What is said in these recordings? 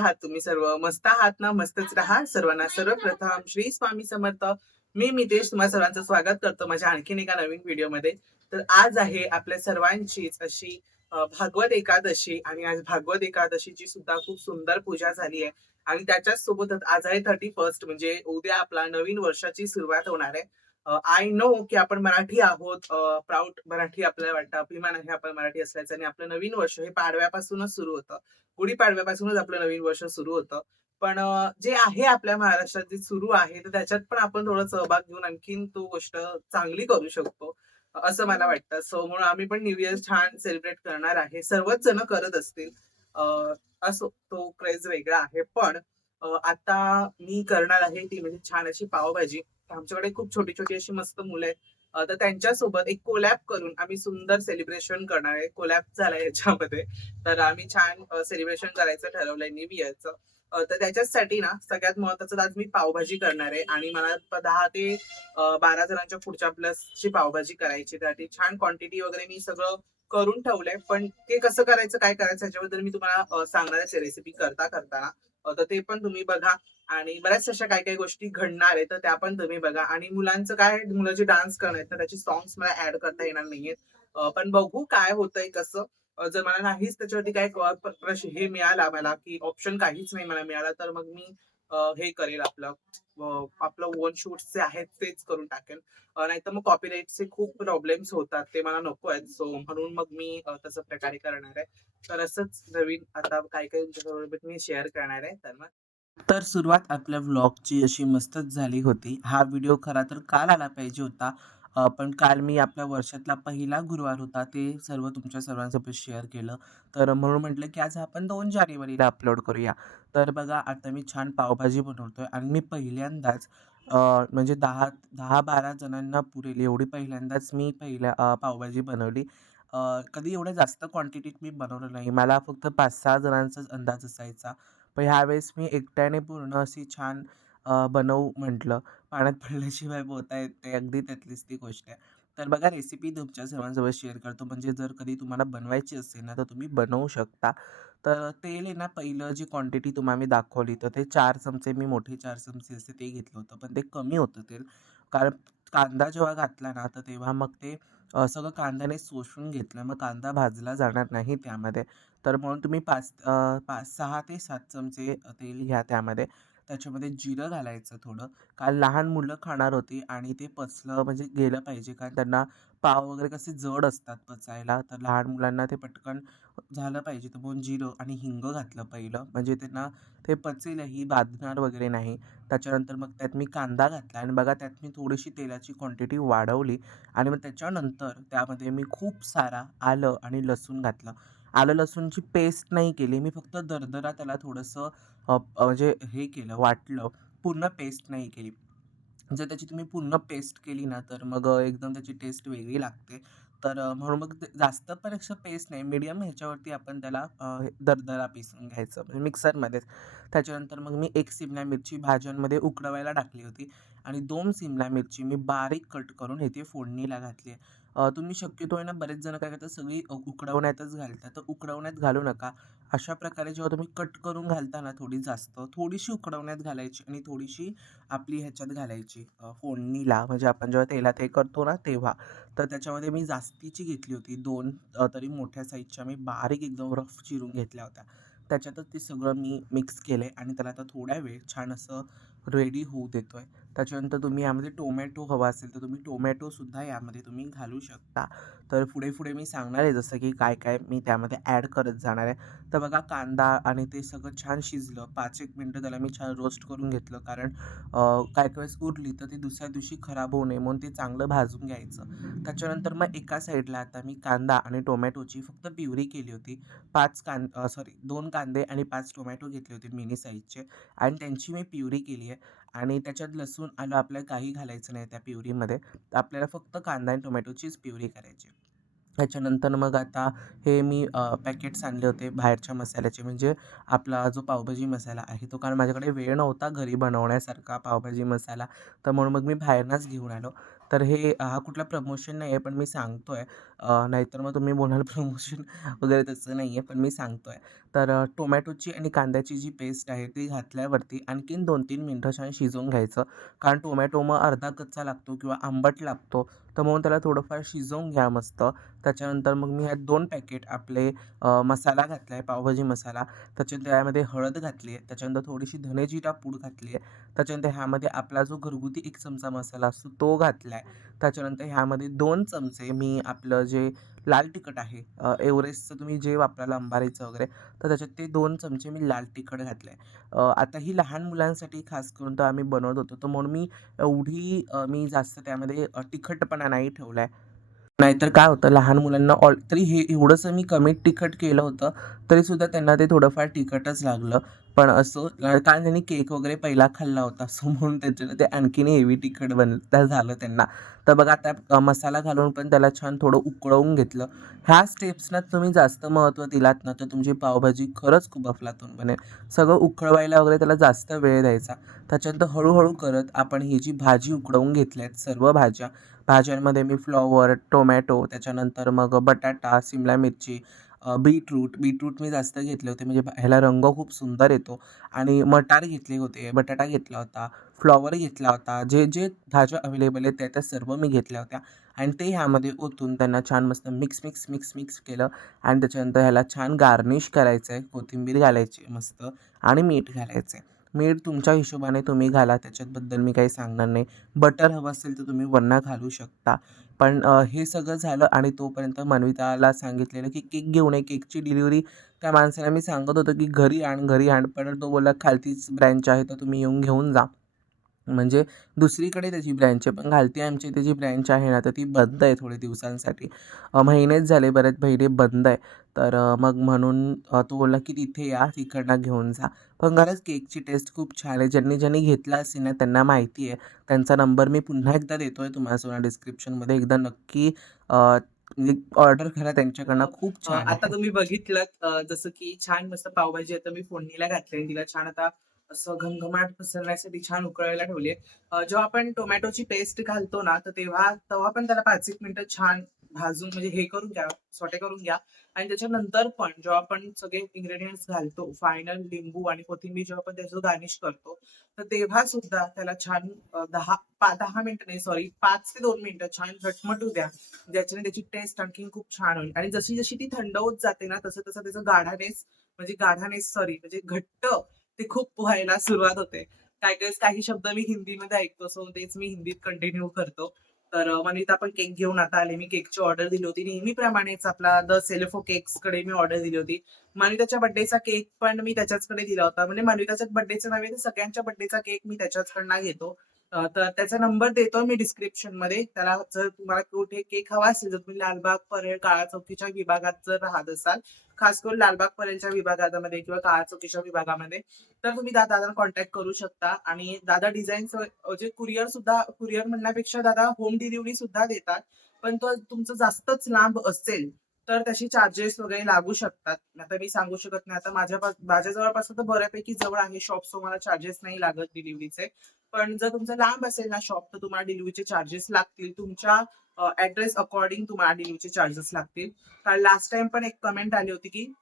आहात तुम्ही सर्व? मस्त आहात ना? मस्तच राहा. सर्वांना सर्वप्रथम श्री स्वामी समर्थ. मी मितेश तुम्हा सर्वांचं स्वागत करतो माझ्या आणखीन एका नवीन व्हिडिओमध्ये. तर आज आहे आपल्या सर्वांचीच अशी भागवत एकादशी आणि आज भागवत एकादशीची सुद्धा खूप सुंदर पूजा झाली आहे आणि त्याच्याच सोबतच आज आहे 31st म्हणजे उद्या आपला नवीन वर्षाची सुरुवात होणार आहे. आय नो की आपण मराठी आहोत. प्राउड मराठी आपल्याला वाटतं, अभिमान आहे आपण मराठी असल्याचा आणि आपलं नवीन वर्ष हे पाडव्यापासूनच सुरू होतं. गुढीपाडव्यापासूनच आपलं नवीन वर्ष सुरू होतं. पण जे आहे आपल्या महाराष्ट्रात जे सुरू आहे, तर त्याच्यात पण आपण थोडा सहभाग घेऊन आणखीन तो गोष्ट चांगली करू शकतो, असं मला वाटतं. सो म्हणून आम्ही पण न्यू इयर छान सेलिब्रेट करणार आहे. सर्वच जण करत असतील. अ, असो तो क्रेज वेगळा आहे. पण आता मी करणार आहे ती म्हणजे छान अशी पावभाजी. आमच्याकडे खूप छोटी-छोटी अशी मस्त मुलं आहेत. तर त्यांच्यासोबत एक कोलॅब करून आम्ही सुंदर सेलिब्रेशन करणार आहे. कोलॅब झालाय याच्यामध्ये. तर आम्ही छान सेलिब्रेशन करायचं ठरवलंय न्यू इयरचं. तर त्याच्याचसाठी ना सगळ्यात महत्त्वाचं आज मी पावभाजी करणार आहे आणि मला 10 ते 12 जणांच्या पुढच्या प्लसची पावभाजी करायची. त्यासाठी छान क्वांटिटी वगैरे मी सगळं करून ठेवलंय. पण ते कसं करायचं, काय करायचं ह्याच्याबद्दल मी तुम्हाला सांगणारच आहे रेसिपी करता-करताना. तर ते पण तुम्ही बघा आणि बऱ्याच अशा काही-काही गोष्टी घडणार आहेत, तर त्या पण तुम्ही बघा आणि मुलांचं काय आहे, मुलं जे डान्स करणार आहेत, तर त्याची सॉन्ग्स मला ॲड करता येणार नाहीयेत. पण बघू काय होतंय कसं. जर मला नाहीच त्याच्यावरती काही हे मिळाला मला, की ऑप्शन काहीच नाही मला मिळाला, तर मग मी हे करेल आपलं ओन शूट्स जे आहेत तेच करून टाकेन. नाहीतर मग कॉपीराईटचे खूप प्रॉब्लेम्स होतात, ते मला नको आहेत. सो म्हणून मग मी तशा प्रकारे करणार आहे. तर असंच नवीन आता काही-काही तुमच्याबरोबर मी शेअर करणार आहे. तर सुरुवात आपल्या व्लॉगची अशी मस्तच झाली होती. हा व्हिडिओ खरा तर काल आला पाहिजे होता. पण काल मी आपल्या वर्षातला पहिला गुरुवार होता, ते सर्व तुमच्या सर्वांसोबत शेअर केलं. तर म्हणून म्हटलं, की आज आपण 2 जानेवारीला अपलोड करूया. तर बघा आता मी छान पावभाजी बनवतोय आणि मी पहिल्यांदाच अ, म्हणजे 10-12 जणांना पुरेल एवढी पहिल्यांदाच मी पावभाजी बनवली. कधी एवढ्या जास्त क्वांटिटीत मी बनवलं नाही. मला फक्त 5-6 जणांचाच अंदाज असायचा. पण ह्यावेळेस मी एकट्याने पूर्ण अशी छान बनवू म्हटलं. पाण्यात पडल्याशिवाय पोहता येत नाही. अगदी त्यातलीच ती गोष्ट आहे. तर बघा रेसिपी तुमच्या सर्वांसोबत शेअर करतो. म्हणजे जर कधी तुम्हाला बनवायची असेल ना, तर तुम्ही बनवू शकता. तर तेल आहे ना, पहिलं जी क्वांटिटी तुम्हाला मी दाखवली, तर ते 4 चमचे मी मोठे 4 चमचे असते ते घेतलं होतं. पण ते कमी होतं तेल. कारण कांदा जेव्हा घातला ना, तर तेव्हा मग ते सगळं कांद्याने शोषून घेतलं. मग कांदा भाजला जाणार नाही त्यामध्ये. तर म्हणून तुम्ही 6 ते 7 चमचे तेल घ्या त्यामध्ये. त्याच्यामध्ये जिरं घालायचं थोडं. कारण लहान मुलं खाणार होती आणि ते पचलं म्हणजे गेलं पाहिजे. कारण त्यांना पाव वगैरे कसे जड असतात पचायला. तर लहान मुलांना ते पटकन झालं पाहिजे. तर म्हणून जिरं आणि हिंग घातलं पहिलं. म्हणजे त्यांना ते पचेलही, बाधणार वगैरे नाही. त्याच्यानंतर मग त्यात मी कांदा घातला आणि बघा त्यात मी थोडीशी तेलाची क्वांटिटी वाढवली आणि मग त्याच्यानंतर त्यामध्ये मी खूप सारा आलं आणि लसूण घातलं. आलं लसूणची पेस्ट नाही केली. मी फक्त दरदरा त्याला थोडंसं म्हणजे हे केलं, वाटलं. पूर्ण पेस्ट नाही केली. जर त्याची तुम्ही पूर्ण पेस्ट केली ना, तर मग एकदम त्याची टेस्ट वेगळी लागते. तर म्हणून मग ते जास्त पण असं पेस्ट नाही, मीडियम ह्याच्यावरती आपण त्याला दरदरा पिसून घ्यायचं म्हणजे मिक्सरमध्येच. त्याच्यानंतर मग मी 1 सिमला मिरची भाज्यांमध्ये उकडवायला टाकली होती आणि 2 सिमला मिरची मी बारीक कट करून इथे फोडणीला घातली आहे. तुम्ही शक्यतो आहे ना, बरेच जण काय करतात सगळी उकडवण्यातच घालतात. तर उकडवण्यात घालू नका. अशा प्रकारे जेव्हा तुम्ही कट करून घालता ना थोडी जास्त, थोडीशी उकडवण्यात घालायची आणि थोडीशी आपली ह्याच्यात घालायची फोडणीला म्हणजे आपण जेव्हा तेलात हे करतो ना तेव्हा. तर त्याच्यामध्ये मी जास्तीची घेतली होती 2 तरी मोठ्या साईजच्या मी बारीक एकदम रफ चिरून घेतल्या होत्या. त्याच्यातच ते सगळं मी मिक्स केलंय आणि त्याला आता थोडा वेळ छान असं रेडी होऊ देतोय. त्याच्यानंतर तुम्ही यामध्ये टोमॅटो हवा असेल तर तुम्ही टोमॅटोसुद्धा यामध्ये तुम्ही घालू शकता. तर पुढे-पुढे मी सांगणार आहे जसं की काय-काय मी त्यामध्ये ॲड करत जाणार आहे. तर बघा कांदा आणि ते सगळं छान शिजलं. 5-1 मिनिटं त्याला मी छान रोस्ट करून घेतलं कारण काही वेळेस उरली तर ती दुसऱ्या दिवशी खराब होऊ नये म्हणून ते चांगलं भाजून घ्यायचं. त्याच्यानंतर मग एका साईडला आता मी कांदा आणि टोमॅटोची फक्त प्युरी केली होती. 2 कांदे आणि 5 टोमॅटो घेतले होते मिनी साईजचे आणि त्यांची मी प्युरी केली आहे आणि त्याच्यात लसूण, आलं आपल्याला काही घालायचं नाही त्या प्युरीमध्ये. आपल्याला फक्त कांदा आणि टोमॅटोचीच प्युरी करायची. त्याच्यानंतर मग आता हे मी पॅकेट्स आणले होते बाहेरच्या मसाल्याचे म्हणजे आपला जो पावभाजी मसाला आहे तो कारण माझ्याकडे वेळ नव्हता घरी बनवण्यासारखा पावभाजी मसाला. तर म्हणून मग मी बाहेरनच घेऊन आलो. तर हे हा कुठला प्रमोशन नाही आहे, पण मी सांगतोय. नाहीतर मग तुम्ही बोलाल प्रमोशन वगैरे तसं नाही आहे, पण मी सांगतोय. तर टोमॅटोची आणि कांद्याची जी पेस्ट आहे ती घातल्यावरती आणखीन 2-3 मिनिटं छान शिजवून घ्यायचं. कारण टोमॅटो मग अर्धा कच्चा लागतो किंवा आंबट लागतो. तर म्हणून त्याला थोडंफार शिजवून घ्या मस्त. त्याच्यानंतर मग मी ह्यात 2 पॅकेट आपले मसाला घातला आहे, पावभाजी मसाला. त्यामध्ये हळद घातली आहे. त्याच्यानंतर थोडीशी धने जिरा पूड घातली आहे. त्याच्यानंतर ह्यामध्ये आपला जो घरगुती 1 चमचा मसाला असतो तो घातला आहे. त्याच्यानंतर ह्यामध्ये 2 चमचे मी आपलं जे लाल तिखट आहे, एव्हरेस्टचं तुम्ही जे वापराल अंबारीचं वगैरे, तर त्याच्यात ते 2 चमचे मी लाल तिखट घातलं आहे. आता ही लहान मुलांसाठी खास करून तर आम्ही बनवत होतो, तर म्हणून मी एवढी मी जास्त त्यामध्ये तिखटपणा नाही ठेवला आहे. नाहीतर काय होतं लहान मुलांना तरी हे एवढंसं मी कमी तिखट केलं होतं, तरीसुद्धा त्यांना ते थोडंफार तिखटच लागलं. पण असं कारण त्यांनी केक वगैरे पहिला खाल्ला होता, सो म्हणून त्याच्यानं ते आणखीन हेवी तिखट झालं त्यांना. तर बघा आता मसाला घालून पण त्याला छान थोडं उकळवून घेतलं. ह्या स्टेप्सना तुम्ही जास्त महत्त्व दिलात ना, तर तुमची पावभाजी खरंच खूप अफलातून बनेल. सगळं उकळवायला वगैरे त्याला जास्त वेळ द्यायचा. त्याच्यानंतर हळू करत आपण ही जी भाजी उकळवून घेतल्या आहेत सर्व भाज्या, भाज्यांमध्ये मी फ्लॉवर, टोमॅटो, त्याच्यानंतर मग बटाटा, शिमला मिरची, बीटरूट मी जास्त घेतले होते म्हणजे ह्याला रंग खूप सुंदर येतो. आणि मटार घेतले होते, बटाटा घेतला होता, फ्लॉवर घेतला होता. जे भाज्या अवेलेबल आहेत त्या सर्व मी घेतल्या होत्या आणि ते ह्यामध्ये ओतून त्यांना छान मस्त मिक्स केलं आणि त्याच्यानंतर ह्याला छान गार्निश करायचं आहे. कोथिंबीर घालायची मस्त आणि मीठ घालायचं आहे. मीठ तुमच्या हिशोबाने तुम्ही घाला, त्याच्याबद्दल मी काही सांगणार नाही. बटर हवं असेल तर तुम्ही वरनं घालू शकता. पण हे सगळं झालं आणि तोपर्यंत मान्विताला सांगितलेलं की केक घेऊन ये. केकची डिलिव्हरी त्या माणसाला मी सांगत होतो की घरी आण. पण तो बोलला खालतीच ब्रँच आहे तर तुम्ही येऊन घेऊन जा. म्हणजे दुसरीकडे त्याची ब्रँच आहे, पण खालती आमची इथे जी ब्रँच आहे ना, तर ती बंद आहे थोडे दिवसांसाठी. महिनेच झाले, बरेच महिने बंद आहे. तर मग म्हणून तो बोलला की तिथे या, तिकडनं घेऊन जा. पण खरंच केकची टेस्ट खूप छान आहे. ज्यांनी घेतला असेल ना, त्यांना माहिती आहे. त्यांचा नंबर मी पुन्हा एकदा देतोय तुम्हाला डिस्क्रिप्शनमध्ये. एकदा नक्की म्हणजे ऑर्डर करा त्यांच्याकडनं. खूप छान आता आहे. तुम्ही बघितलंत जसं की छान मस्त पावभाजी आता मी फोडणीला घातली आणि तिला छान आता असं घमघमाट पसरण्यासाठी छान उकळायला ठेवली जेव्हा आपण टोमॅटोची पेस्ट घालतो ना, तर तेव्हा पण त्याला 5-1 मिनिटं छान भाजून म्हणजे हे करून घ्या, सॉटे करून घ्या आणि त्याच्यानंतर पण जेव्हा आपण सगळे इन्ग्रेडियंट्स घालतो, फायनल लिंबू आणि कोथिंबीर जेव्हा आपण त्याचं गार्निश करतो, तर तेव्हा सुद्धा त्याला छान 10 मिनिटं नाही सॉरी 5 ते 2 मिनिटं छान झटमटू द्या. ज्याच्याने त्याची टेस्ट आणखीन खूप छान होईल आणि जशी ती थंड होत जाते ना, तसं त्याचं गाढानेस सॉरी म्हणजे घट्ट ते खूप व्हायला सुरुवात होते. काही शब्द मी हिंदीमध्ये ऐकतो, सो तेच मी हिंदीत कंटिन्यू करतो. तर वनिता पण केक घेऊन आता आले. मी केकची ऑर्डर दिली होती. नेहमीप्रमाणेच आपला द सेल्फो केक्सकडे मी ऑर्डर दिली होती. मान्विताच्या बर्थडेचा केक पण मी त्याच्याचकडे दिला होता. म्हणजे मान्विताच्या बर्थडेचा नव्हे, तर सगळ्यांच्या बर्थडेचा केक मी त्याच्याचकडनं घेतो. तर त्याचा नंबर देतो मी डिस्क्रिप्शनमध्ये. त्याला जर तुम्हाला कुठे केक हवा असेल, जर तुम्ही लालबाग, परेल, काळा चौकीच्या विभागात जर राहत असाल, खास करून लालबाग, परेलच्या विभागामध्ये किंवा काळा चौकीच्या विभागामध्ये, तर तुम्ही दादांना कॉन्टॅक्ट करू शकता आणि दादा डिझाईनचं म्हणजे कुरिअर म्हणण्यापेक्षा दादा होम डिलिव्हरी सुद्धा देतात. पण तो तुमचं जास्तच लांब असेल, तर त्याचे चार्जेस वगैरे लागू शकतात. आता मी सांगू शकत नाही. आता माझ्या जवळपास तर बऱ्यापैकी जवळ आहे शॉप, सो मला चार्जेस नाही लागत डिलिव्हरीचे. पण जर तुमचं लांब असेल ना शॉप, तर तुम्हाला डिलिव्हरीचे चार्जेस लागतील. तुमच्या ऍड्रेस अकॉर्डिंग तुम्हाला डिलिव्हरीचे चार्जेस लागतील. कारण लास्ट टाइम पण एक कमेंट आली होती की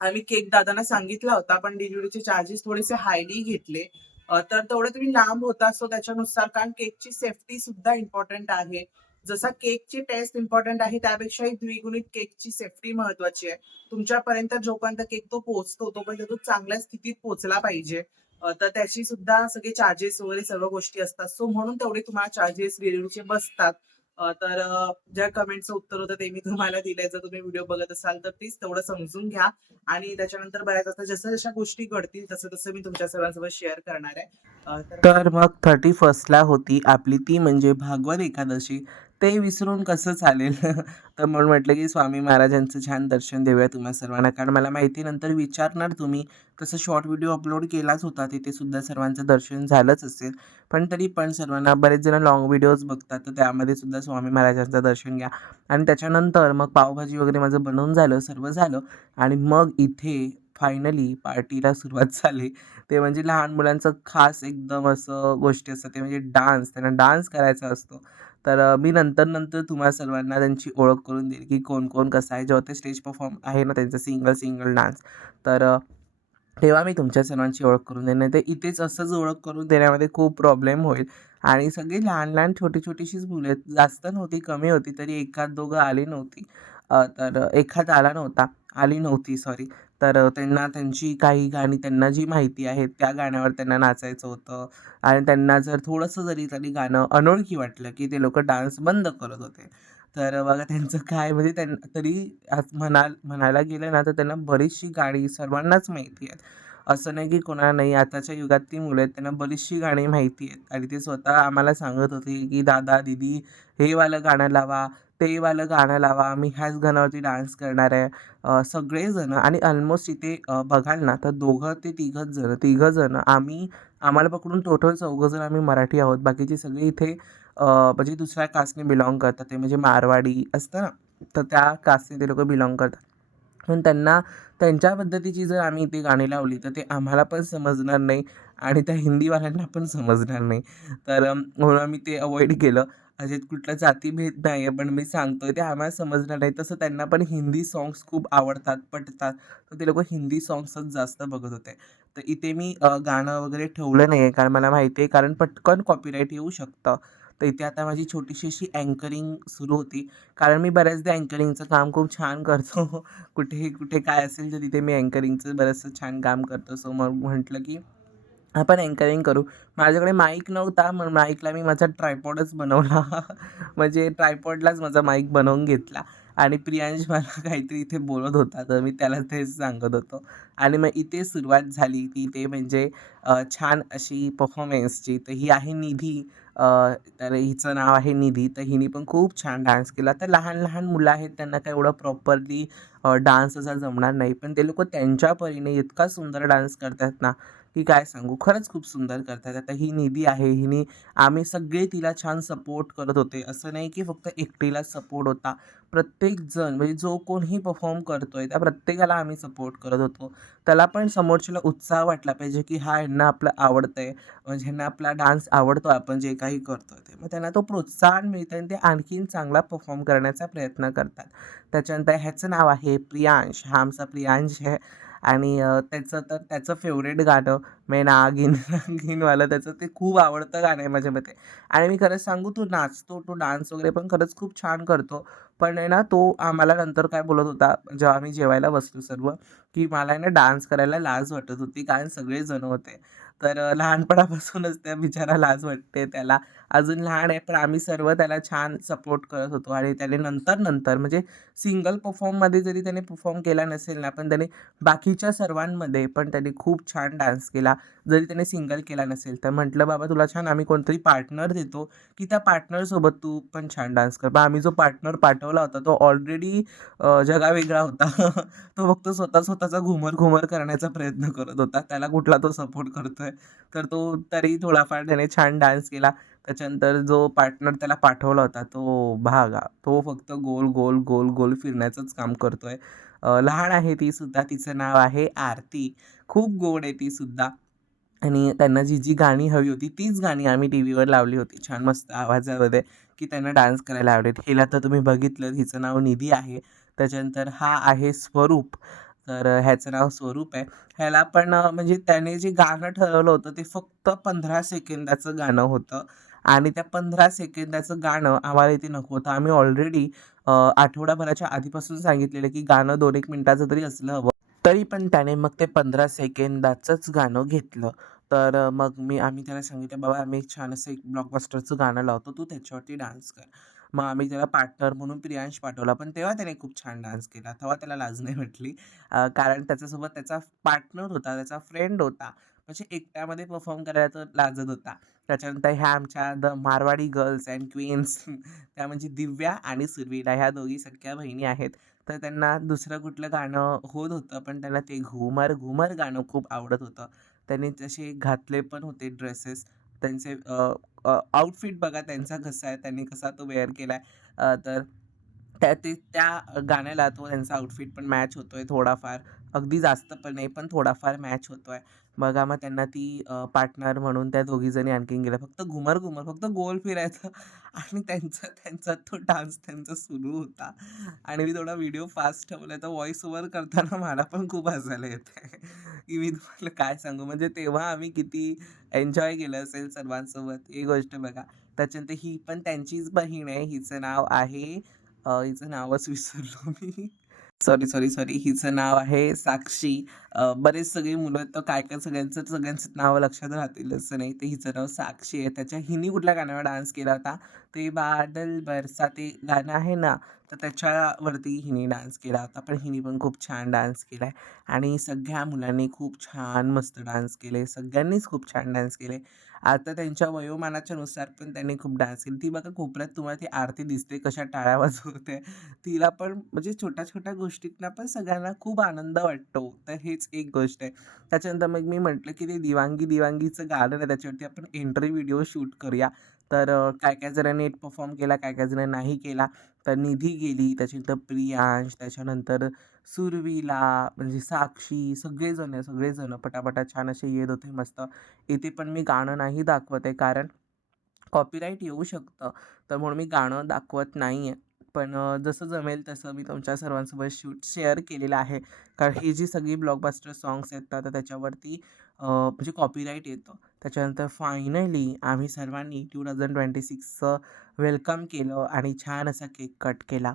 आम्ही केक दादांना सांगितला होता, पण डिलिव्हरीचे चार्जेस थोडेसे हायली घेतले. तर तेवढं तुम्ही लांब होता, सो त्याच्यानुसार कारण केकची सेफ्टी सुद्धा इम्पॉर्टंट आहे. जसा केकची टेस्ट इम्पॉर्टंट आहे, त्यापेक्षाही द्विगुणित केकची सेफ्टी महत्वाची आहे. तुमच्यापर्यंत जोपर्यंत केक तो पोहोचतो, तोपर्यंत तो चांगल्या स्थितीत पोहोचला पाहिजे. तर त्याची सुद्धा सगळे चार्जेस वगैरे सर्व गोष्टी असतात. सो म्हणून तेवढे तुम्हाला चार्जेस डिलिव्हरीचे बसतात. तर ज्या कमेंटचं उत्तर होतं ते मी तुम्हाला दिलंय. जर तुम्ही व्हिडिओ बघत असाल, तर प्लीज तेवढं समजून घ्या. आणि त्याच्यानंतर बऱ्याच आता जशा गोष्टी घडतील तसं मी तुमच्या सर्वांसोबत शेअर करणार आहे. तर तर मग 31ला होती आपली ती म्हणजे भागवत एकादशी. ते विसरून कसं चालेल? तर म्हणून म्हटलं की स्वामी महाराजांचं छान दर्शन देऊया तुम्हा सर्वांना. कारण मला माहिती नंतर विचारणार तुम्ही. तसं शॉर्ट व्हिडिओ अपलोड केलाच होता. तिथे सुद्धा सर्वांचं दर्शन झालंच असेल. पण तरी पण सर्वांना बरेच जण लाँग व्हिडिओज बघतात, तर त्यामध्ये सुद्धा स्वामी महाराजांचं दर्शन घ्या. आणि त्याच्यानंतर मग पावभाजी वगैरे माझं बनवून झालं, सर्व झालं आणि मग इथे फायनली पार्टीला सुरुवात झाली. ते म्हणजे लहान मुलांचं खास एकदम असं गोष्टी असतात ते म्हणजे डान्स. त्यांना डान्स करायचा असतो. तर मी नंतर तुम्हा सर्वांना त्यांची ओळख करून देईल, की कोण कसं आहे. जेव्हा ते स्टेज परफॉर्म आहे ना त्यांचा सिंगल डान्स, तर तेव्हा मी तुमच्या सर्वांची ओळख करून देईन. नाहीतर इथेच असंच ओळख करून देण्यामध्ये खूप प्रॉब्लेम होईल आणि सगळी लहान-लहान, छोटी-छोटीशीच मुलं आहेत. जास्त नव्हती, कमी होती, तरी एखाद दोघं आली नव्हती. तर एखाद आला नव्हता, आली नव्हती सॉरी. तर त्यांना त्यांची काही गाणी त्यांना जी माहिती आहेत, त्या गाण्यावर त्यांना नाचायचं होतं आणि त्यांना जर थोडंसं जरी तरी गाणं अनोळखी वाटलं, की ते लोकं डान्स बंद करत होते. तर बघा त्यांचं काय म्हणजे त्यांना तरी आज म्हणायला गेलं ना, तर त्यांना बरीचशी गाणी सर्वांनाच माहिती आहेत. असं नाही की कोणाला नाही. आताच्या युगात ती मुलं आहेत, त्यांना बरीचशी गाणी माहिती आहेत आणि ते स्वतः आम्हाला सांगत होते, की "दादा, दीदी हे वालं गाणं लावा, ते वालं गाणं लावा. मी ह्याच गाण्यावरती डान्स करणार आहे." सगळेजण आणि अल्मोस्ट इथे बघाल ना, तर 2 ते 3 जण आम्हाला पकडून टोटल 4 जण आम्ही मराठी आहोत. बाकीचे सगळे इथे म्हणजे दुसऱ्या कास्टने बिलॉन्ग करतात. ते म्हणजे मारवाडी असतं ना, तर त्या कास्टने ते लोकं बिलॉन्ग करतात. पण त्यांना त्यांच्या पद्धतीची जर आम्ही ती गाणी लावली, तर ते आम्हाला पण समजणार नाही आणि त्या हिंदीवाल्यांना पण समजणार नाही. तर म्हणून आम्ही ते अव्हॉइड केलं. असे कुठला जातीभेद नाही आहे, पण मी सांगतोय ते आम्हाला समजणार नाही. तसं त्यांना पण हिंदी सॉन्ग्स खूप आवडतात, पटतात. तर ते लोकं हिंदी सॉन्ग्सच जास्त बघत होते. तर इथे मी गाणं वगैरे ठेवलं नाही आहे, कारण मला माहिती आहे, कारण पटकन कॉपीराईट येऊ शकतं. तर इथे आता माझी छोटीशी अशी अँकरिंग सुरू होती. कारण मी बऱ्याचदा अँकरिंगचं काम खूप छान करतो. कुठेही कुठे काय असेल तर तिथे मी अँकरिंगचं बरंचसं छान काम करतो. सो मग म्हटलं की आपण अँकरिंग करू. माझ्याकडे माईक नव्हता, मग माईकला मी माझा ट्रायपॉडच बनवला. म्हणजे ट्रायपॉडलाच माझा माईक बनवून घेतला आणि प्रियांश मला काहीतरी इथे बोलत होता, तर मी त्याला तेच सांगत होतो आणि मग इथे सुरुवात झाली ती ते म्हणजे छान अशी परफॉर्मन्सची. तर ही आहे निधी. अ, तर हिचं नाव आहे निधी. तर हिने पण खूप छान डान्स केला. तर लहान-लहान मुलं आहेत, त्यांना काही एवढं प्रॉपरली डान्स असा जमणार नाही. पण ते लोकं त्यांच्या परीने इतका सुंदर डान्स करतात ना, की काय सांगू. खरंच खूप सुंदर करतात. आता ही निधी आहे, आम्ही सगळे तिला छान सपोर्ट करत होते. असं नाही की फक्त एकटीलाच सपोर्ट होता. प्रत्येकजण म्हणजे जो कोणीही परफॉर्म करतोय, त्या प्रत्येकाला आम्ही सपोर्ट करत होतो. त्याला पण समोरच्याला उत्साह वाटला पाहिजे, की हां, ह्यांना आपलं आवडतंय. म्हणजे ह्यांना आपला डान्स आवडतो, आपण जे काही करतोय ते. मग त्यांना तो प्रोत्साहन मिळतं आणि ते आणखीन चांगला परफॉर्म करण्याचा प्रयत्न करतात. त्याच्यानंतर ह्याचं नाव आहे प्रियांश. हा आमचा प्रियांश आहे आणि त्याचं फेव्हरेट गाणं मैं नागिन नागिनवालं त्याचं ते खूप आवडतं गाणं आहे माझ्या मते आणि मी खरंच सांगू तो नाचतो, तो डान्स वगैरे पण खरंच खूप छान करतो. पण आहे ना, तो आम्हाला नंतर काय बोलत होता, जेव्हा आम्ही जेवायला बसलो सर्व, की मला आहे ना डान्स करायला लाज वाटत होती कारण सगळेजण होते. तर लहानपणापासूनच त्या बिचारा लाज वाटते त्याला. अजून लहान आहे, पण आम्ही सर्व त्याला छान सपोर्ट करत होतो आणि त्याने नंतर म्हणजे सिंगल परफॉर्ममध्ये जरी त्याने परफॉर्म केला नसेल ना, पण त्याने बाकीच्या सर्वांमध्ये पण त्याने खूप छान डान्स केला. जरी त्याने सिंगल केला नसेल, तर म्हटलं, "बाबा तुला छान आम्ही कोणतरी पार्टनर देतो, की त्या पार्टनरसोबत तू पण छान डान्स कर." पण आम्ही जो पार्टनर पाठवला होता, तो ऑलरेडी जगावेगळा होता. तो फक्त स्वतःचा घुमर करण्याचा प्रयत्न करत होता. त्याला कुठला तो सपोर्ट करतोय. तर तो तरी थोडाफार त्याने छान डान्स केला. त्याच्यानंतर जो पार्टनर त्याला पाठवला होता, तो भागा. तो फक्त गोल फिरण्याचंच काम करतोय. लहान आहे ती सुद्धा. तिचं नाव आहे आरती. खूप गोड आहे ती सुद्धा आणि त्यांना जी गाणी हवी होती, तीच गाणी आम्ही टीव्हीवर लावली होती छान मस्त आवाजामध्ये, की त्यांना डान्स करायला आवडेल. हिला तर तुम्ही बघितलं, हिचं नाव निधी आहे. त्याच्यानंतर हा आहे स्वरूप. तर ह्याचं नाव स्वरूप आहे. ह्याला पण म्हणजे त्याने जे गाणं ठरवलं होतं, ते फक्त 15 सेकंदाचं गाणं होतं आणि त्या 15 सेकंदाचं गाणं आम्हाला इथे नको होतं. आम्ही ऑलरेडी आठवडाभराच्या आधीपासून सांगितलेलं, की गाणं 2-1 मिनिटाचं तरी असलं हवं. तरी पण त्याने मग ते 15 सेकंदाचंच गाणं घेतलं. तर आम्ही त्याला सांगितलं, "बाबा आम्ही एक छान असं एक ब्लॉकबस्टरचं गाणं लावतो, तू त्याच्यावरती डान्स कर." मग आम्ही त्याला पार्टनर म्हणून प्रियांश पाठवला, पण तेव्हा त्याने खूप छान डान्स केला. तेव्हा त्याला लाज नाही वाटली. कारण त्याच्यासोबत त्याचा पार्टनर होता, त्याचा फ्रेंड होता. म्हणजे एकट्यामध्ये परफॉर्म करायला तो लाजत होता. त्याच्यानंतर ह्या आमच्या the Marwari girls and queens त्या म्हणजे दिव्या आणि सुरवीला ह्या दोघी सख्ख्या बहिणी आहेत. तर त्यांना दुसरं कुठलं गाणं होत होतं, पण त्यांना ते घुमर गाणं खूप आवडत होतं. त्यांनी तसे घातले पण होते ड्रेसेस. त्यांचे आउटफिट बघा त्यांचा कसा आहे, त्यांनी कसा तो वेअर केलाय. तर त्या गाण्याला तो त्यांचा आउटफिट पण मॅच होतोय थोडाफार. अगदी जास्त पण नाही, पण थोडाफार मॅच होतोय. बघा मग त्यांना ती पार्टनर म्हणून त्या दोघीजणी आणखीन गेल्या. फक्त घुमर-घुमर, फक्त गोल फिरायचं आणि त्यांचा त्यांचा तो डान्स त्यांचा सुरू होता आणि मी थोडा व्हिडिओ फास्ट ठेवलाय, तर व्हॉईस ओव्हर करताना मला पण खूप हसायला येतंय, की मी तुम्हाला काय सांगू. म्हणजे तेव्हा आम्ही किती एन्जॉय केलं असेल सर्वांसोबत, ही गोष्ट बघा. त्याच्यानंतर ही पण त्यांचीच बहीण आहे. हिचं नावच विसरलो मी. सॉरी. हिचं नाव आहे साक्षी. बरेच सगळी मुलं तर काय-काय सगळ्यांचंच नावं लक्षात राहतील असं नाही. तर हिचं नाव साक्षी आहे. हिने कुठल्या गाण्यावर डान्स केला होता? ते बादल बरसाते गाणं आहे ना, तर त्याच्यावरती हिने डान्स केला होता. पण हिने पण खूप छान डान्स केलाय आणि सगळ्या मुलांनी खूप छान मस्त डान्स केले. सगळ्यांनीच खूप छान डान्स केले. आता त्यांच्या वयोमानाच्या नुसार पण त्यांनी खूप डान्स केले. ती बघा कोपऱ्यात तुम्हाला ती आरती दिसते कशा टाळ्या वाजवते. तिला पण म्हणजे छोट्या-छोट्या गोष्टीतनं पण सगळ्यांना खूप आनंद वाटतो. तर हेच एक गोष्ट आहे. त्याच्यानंतर मग मी म्हटलं, की ते दिवांगीचं गाणं आहे त्याच्यावरती आपण एंट्री व्हिडिओ शूट करूया. तर काय-काय जणांनी परफॉर्म केला, काय-काय जणांनी नाही केला. तर निधी गेली, त्याच्यानंतर प्रियांश, त्याच्यानंतर सुरवीला, म्हणजे साक्षी सगळेजण पटापटा छान असे येत होते मस्त. इथे पण मी गाणं नाही दाखवत आहे कारण कॉपीराईट येऊ शकतं. तर म्हणून मी गाणं दाखवत नाही आहे. पण जसं जमेल तसं मी तुमच्या सर्वांसोबत शेअर केलेलं आहे. कारण ही जी सगळी ब्लॉकबस्टर साँग्स आहेत ना, तर त्याच्यावरती म्हणजे कॉपीराईट येतं. त्याच्यानंतर फायनली आम्ही सर्वांनी 2026चं वेलकम केलं आणि छान असा केक कट केला.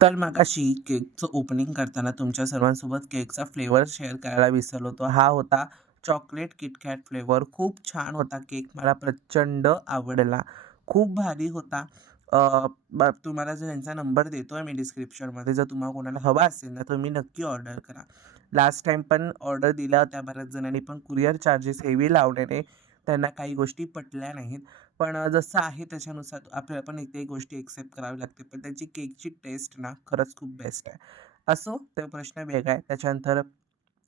तर मगाशी केकचं ओपनिंग करताना तुमच्या सर्वांसोबत केकचा फ्लेवर शेअर करायला विसरलो होतो. हा होता चॉकलेट किटकॅट फ्लेवर. खूप छान होता केक. मला प्रचंड आवडला. खूप भारी होता. तुम्हाला जर त्यांचा नंबर देतोय मी डिस्क्रिप्शनमध्ये. जर तुम्हाला कोणाला हवा असेल ना, तर तुम्ही नक्की ऑर्डर करा. लास्ट टाईम पण ऑर्डर दिल्या होत्या बऱ्याच जणांनी, पण कुरिअर चार्जेस हेवी लावल्याने त्यांना काही गोष्टी पटल्या नाहीत. पण जसं आहे त्याच्यानुसार आपल्याला पण एक गोष्टी एक्सेप्ट करावी लागते. पण त्याची केकची टेस्ट ना खरंच खूप बेस्ट आहे. असो, तो प्रश्न वेगळा आहे. त्याच्यानंतर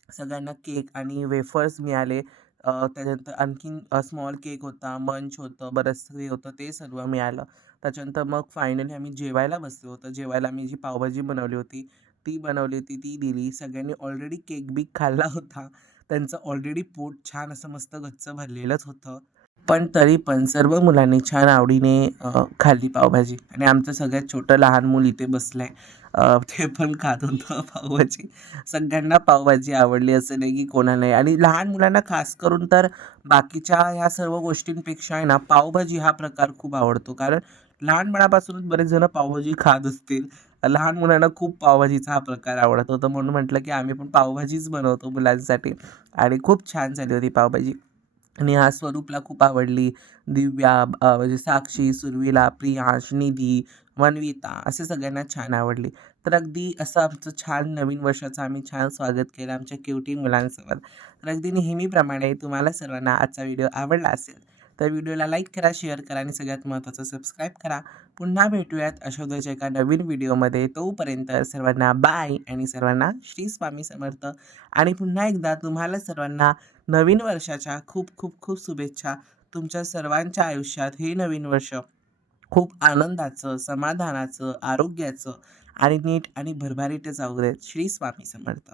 सगळ्यांना केक आणि वेफर्स मिळाले. त्याच्यानंतर आणखीन स्मॉल केक होता, मंच होतं, बरंचसं हे होतं, ते सर्व मिळालं. त्याच्यानंतर मग फायनली आम्ही जेवायला बसलो होतो. जेवायला मी जी पावभाजी बनवली होती, ती दिली. सगळ्यांनी ऑलरेडी केक-बिक खाल्ला होता. त्यांचं ऑलरेडी पोट छान असं मस्त गच्च भरलेलंच होतं. पण तरी पण सर्व मुलांनी छान आवडीने खाल्ली पावभाजी आणि आमचं सगळ्यात छोटं लहान मूल इथे बसलंय. ते पण खात होतं पावभाजी. सगळ्यांना पावभाजी आवडली असं नाही की कोणाला नाही आणि लहान मुलांना खास करून तर बाकीच्या ह्या सर्व गोष्टींपेक्षा आहे ना, पावभाजी हा प्रकार खूप आवडतो. कारण लहानपणापासूनच बरेच जण पावभाजी खात असतील. लहान मुलांना खूप पावभाजीचा हा प्रकार आवडतो. तर म्हणून म्हटलं की आम्ही पण पावभाजीच बनवतो मुलांसाठी आणि खूप छान झाली होती पावभाजी. आणि हा स्वरूपला खूप आवडली. दिव्या, म्हणजे साक्षी, सुरवीला, प्रियांश, निधी, वन्विता असे सगळ्यांना छान आवडली. तर अगदी असं आमचं छान नवीन वर्षाचं आम्ही छान स्वागत केलं आमच्या क्युटी मुलांसोबत. तर अगदी नेहमीप्रमाणे तुम्हाला सर्वांना आजचा व्हिडिओ आवडला असेल, तर व्हिडिओला लाईक करा, शेअर करा आणि सगळ्यात महत्त्वाचं सबस्क्राईब करा. पुन्हा भेटूयात अशा उद्याच्या एका नवीन व्हिडिओमध्ये. तोपर्यंत सर्वांना बाय आणि सर्वांना श्री स्वामी समर्थ. आणि पुन्हा एकदा तुम्हाला सर्वांना नवीन वर्षाच्या खूप खूप खूप शुभेच्छा. तुमच्या सर्वांच्या आयुष्यात हे नवीन वर्ष खूप आनंदाचं, समाधानाचं, आरोग्याचं आणि नीट आणि भरभराटीत जाऊ देत. श्री स्वामी समर्थ.